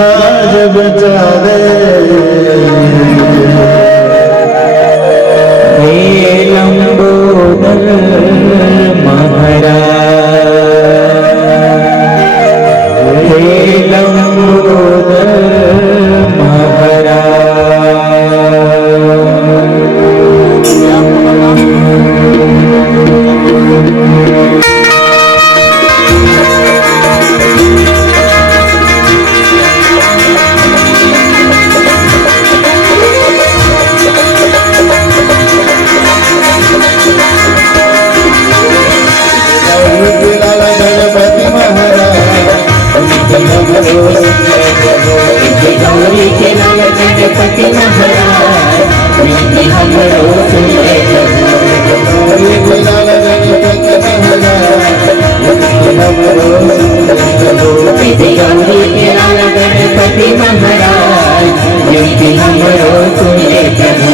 लाज बचा दे हे लंबोदर महाराज, हे लंबोदर गौरी के लाल गणपति महाराज, प्रीति हमरो सुने गौरी के लाल गणपति महाराज, प्रीति गौरी के लाल गणपति महाराज, प्रीति हमरो सुने प्रभु।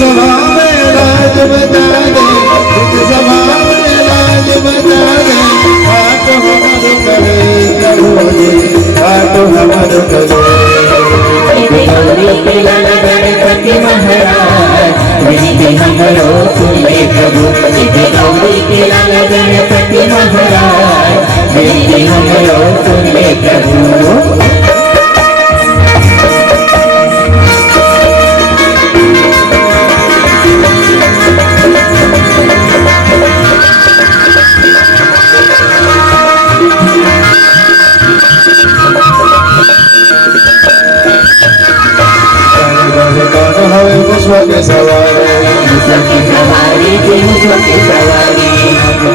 सभा में लाज बचा दे, सभा में लाज बचा दे, हाथ हमर करे प्रभु जी, हाथ हमर करे। गौरी के लाल गणपति महाराज, प्रीति हमरो सुने प्रभु। गौरी के लाल गणपति महाराज, प्रीति हमरो सुने प्रभु। के सवारी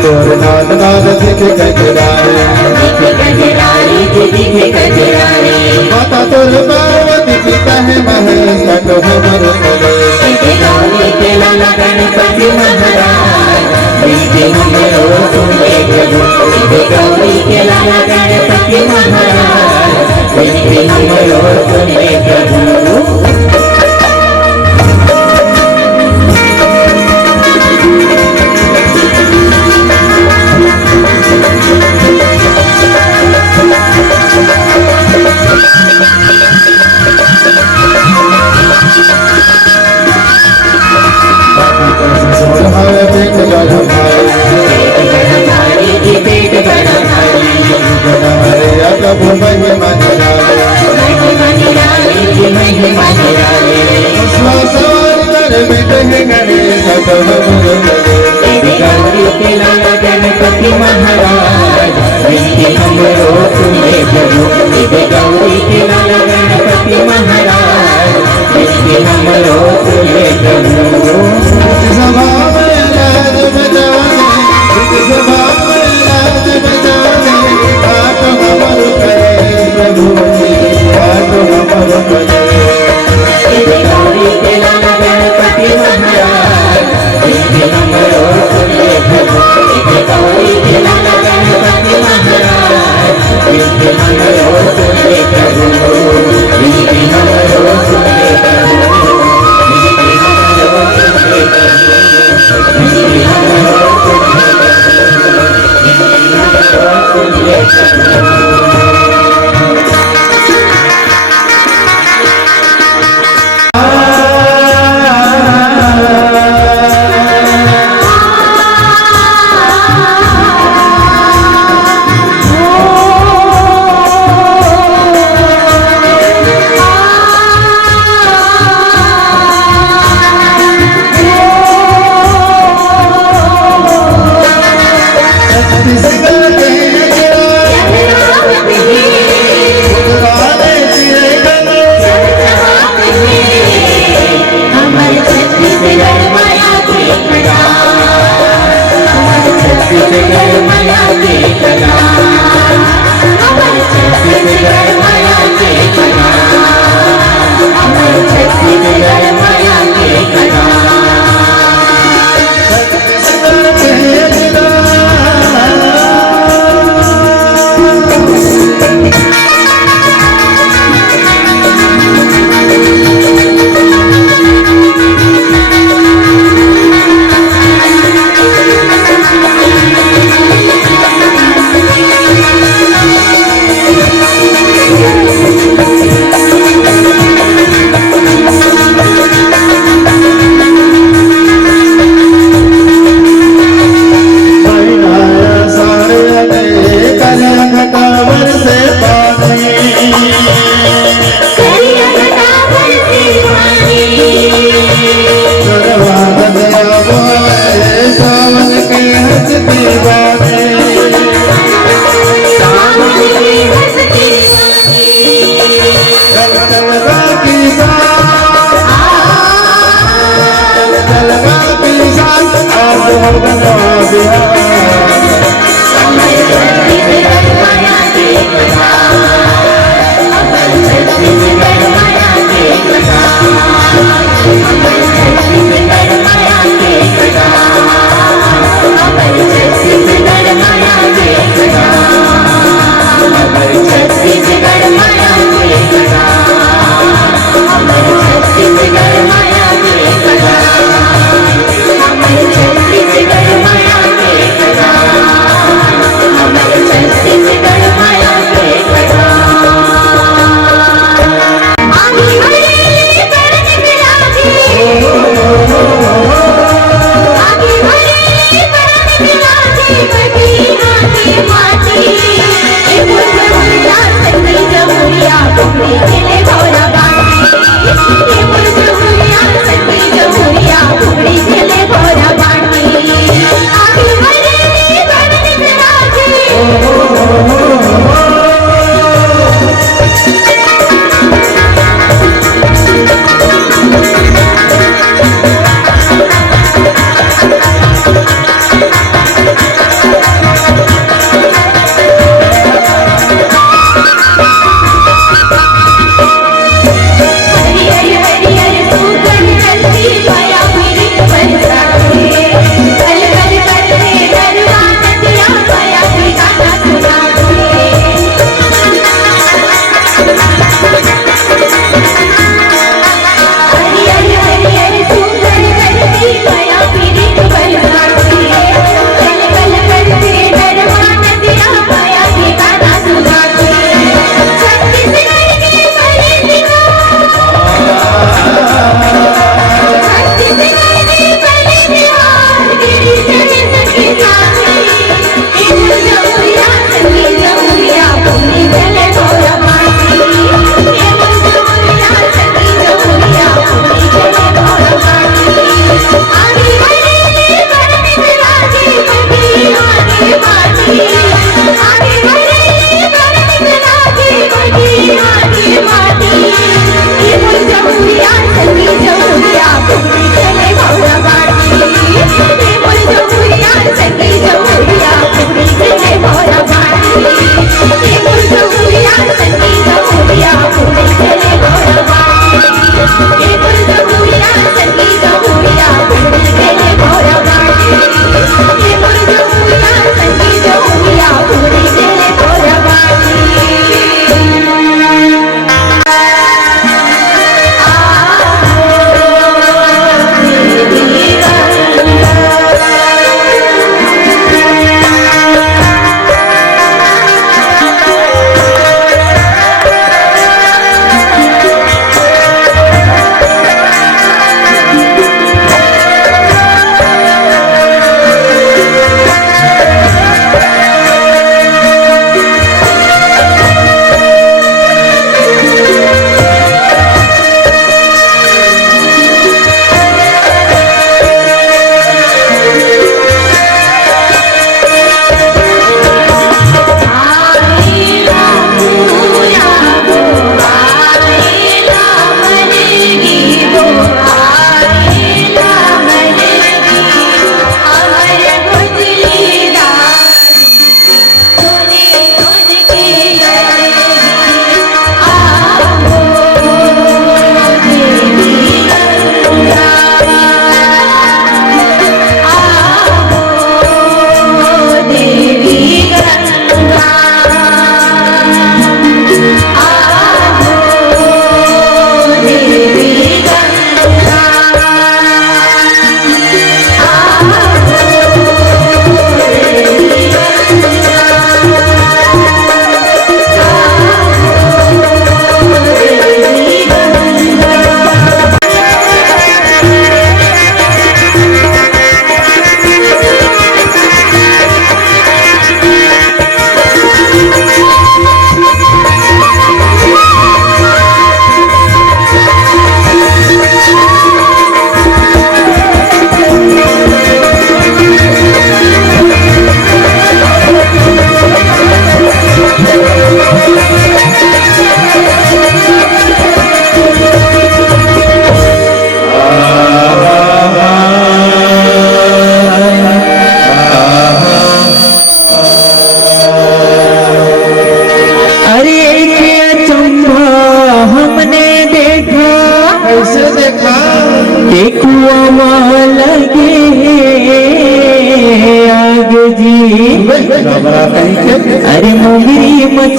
तोर नाद नाद दिखे गजरारी माता तोर पार्वती पिता है महेश कटो हमर गौरी लाल गणपति महाराज, प्रीति हमरो सुने प्रभु। गौरी के लाल गणपति महाराज, प्रीति हमरो सुने प्रभु। गौरी के लाल गणपति महाराज, प्रीति हमरो सुने प्रभु। गौरी के लाल गणपति महाराज, प्रीति हमरो सुने प्रभु। सभा में लाज बचा दे, सभा में लाज बचा दे, हाथ हमर करे प्रभु जी, हाथ हमर करे। गौरी के लाल गणपति महाराज, प्रीति हमरो सुने प्रभु। गौरी के लाल गणपति महाराज, प्रीति हमरो सुने प्रभु। प्रीति हमरो सुने प्रभु, प्रीति हमरो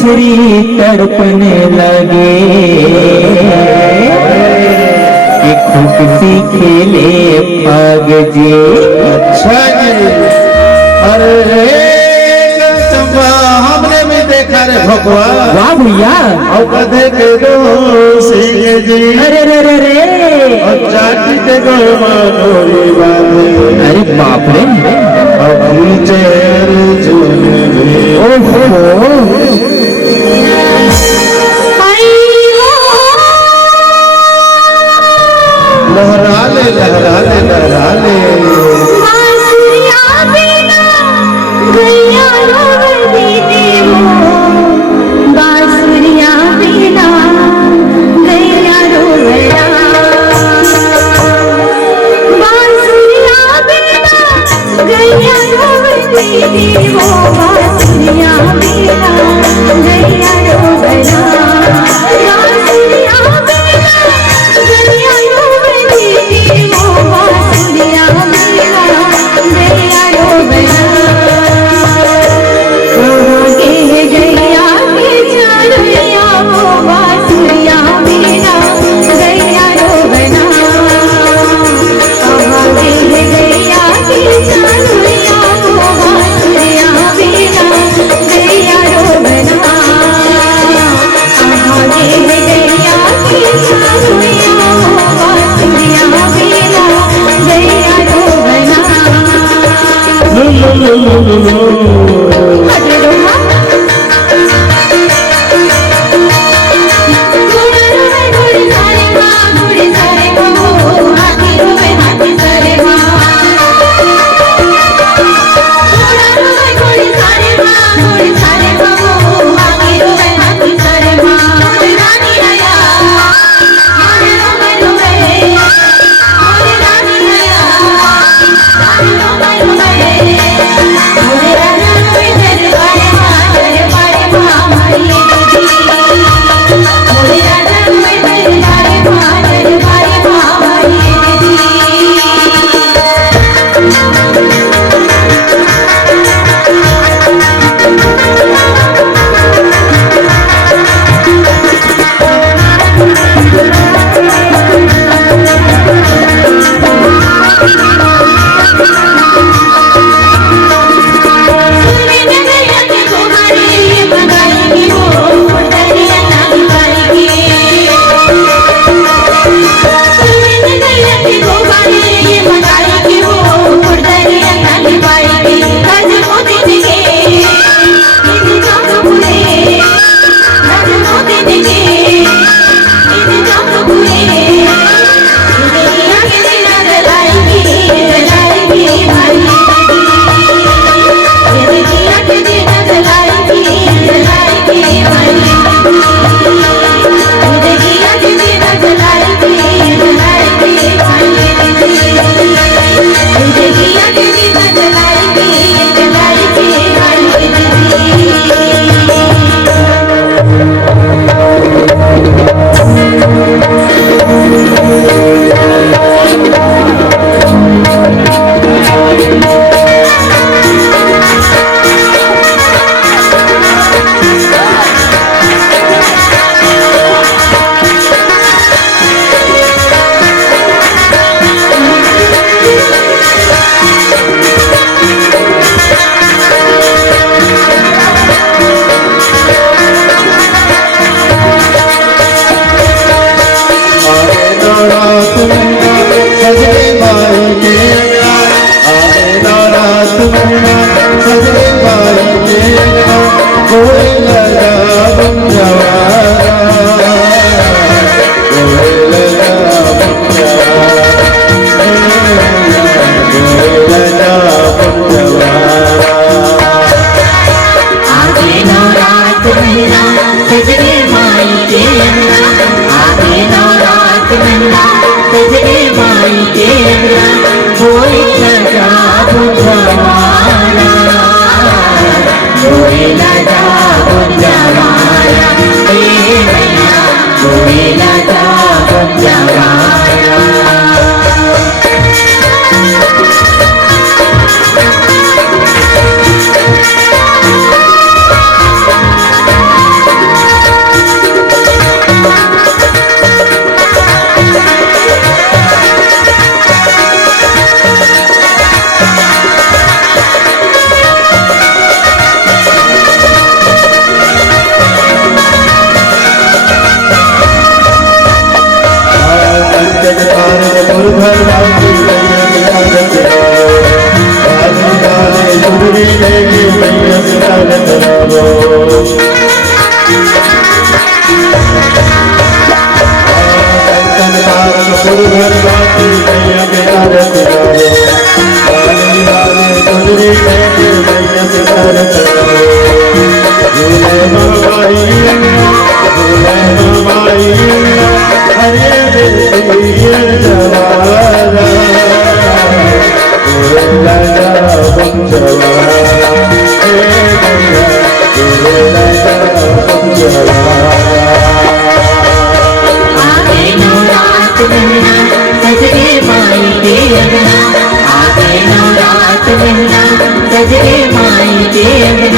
मछली तड़पने लगे कि खुशी खेले भाग जी। अच्छा जी। अरे चंपा हमने भी देखा रे भगवान। वाह भैया। और गधे के दो सिंह जी। अरे रे रे रे। और चाटी के गलमा डोरी बांधे। अरे बाप रे। और खींचे झूले में। ओहो। लहरा ले लहरा ले लहरा ले। बांसुरिया बिना गैया रोवती देवो, बांसुरिया बिना गैया रोवला, बांसुरिया बिना गैया रोवती देवो, बांसुरिया बिना गैया रोवला, बांसुरिया बिना गैया रोवती देवो, बांसुरिया बिना गैया रोवला। कहाँ के गैया के चढ़ैया वो, बांसुरिया बिना गैया रोवला, कहाँ के गैया के चढ़ैया वो, बांसुरिया बिना गैया रोवला, कहाँ के गैया के चढ़ैया वो, बांसुरिया बिना गैया रोवला। हटे रहो। घोड़ा रोवे घोड़े सारे माँ, घोड़े सारे माँ, हाथी रोवे हाथी सारे माँ। घोड़ा रोवे घोड़े सारे माँ, घोड़े सारे माँ, हाथी रोवे हाथी सारे माँ। मोरे रानी आया, मोरे रोवे रोवे, मोरे रानी आया, मोरे रोवे रोवे, मोरे रानी रोवे दरबारे माँ, दरबारे माँ हमारी दीदी। मोरे रानी रोवे दरबारे माँ, दरबारे माँ हमारी दीदी। सुने में गैया के गोहारे ये मंगाएगी वो, दरिया ना भिखाएगी। सुने में गैया के गोहारे ये मंगाएगी वो, दरिया ना भिखाएगी। राज मोदी जी के इंतजाम तो पूरे, राज मोदी जी के इंतजाम तो पूरे। दुनिया के दिन जलाएगी, जलाएगी हमारी जिंदगियाँ के दिन जलाएगी, जलाएगी हमारी जिंदगियाँ के दिन जलाएगी, जलाएगी हमारी जिंदगियाँ के दिन जलाएगी, जलाएगी हमारी सजने माई के अंगना, आए नौरात महीना, सजने माई के अंगना, कोई लगा बंजवारा, कोई लगा बंजवारा, कोई लगा बंजवारा। आगे नवरात महीना, सजने माई के अंगना, आगे नवरात महीना, सजने माई के अंगना, कोई लगा बुझवाना, कोई लगा बुझवाना, हे मैया कोई लगा बुझवाना। अंगना आके नवरात महला सजरे माई के अंगना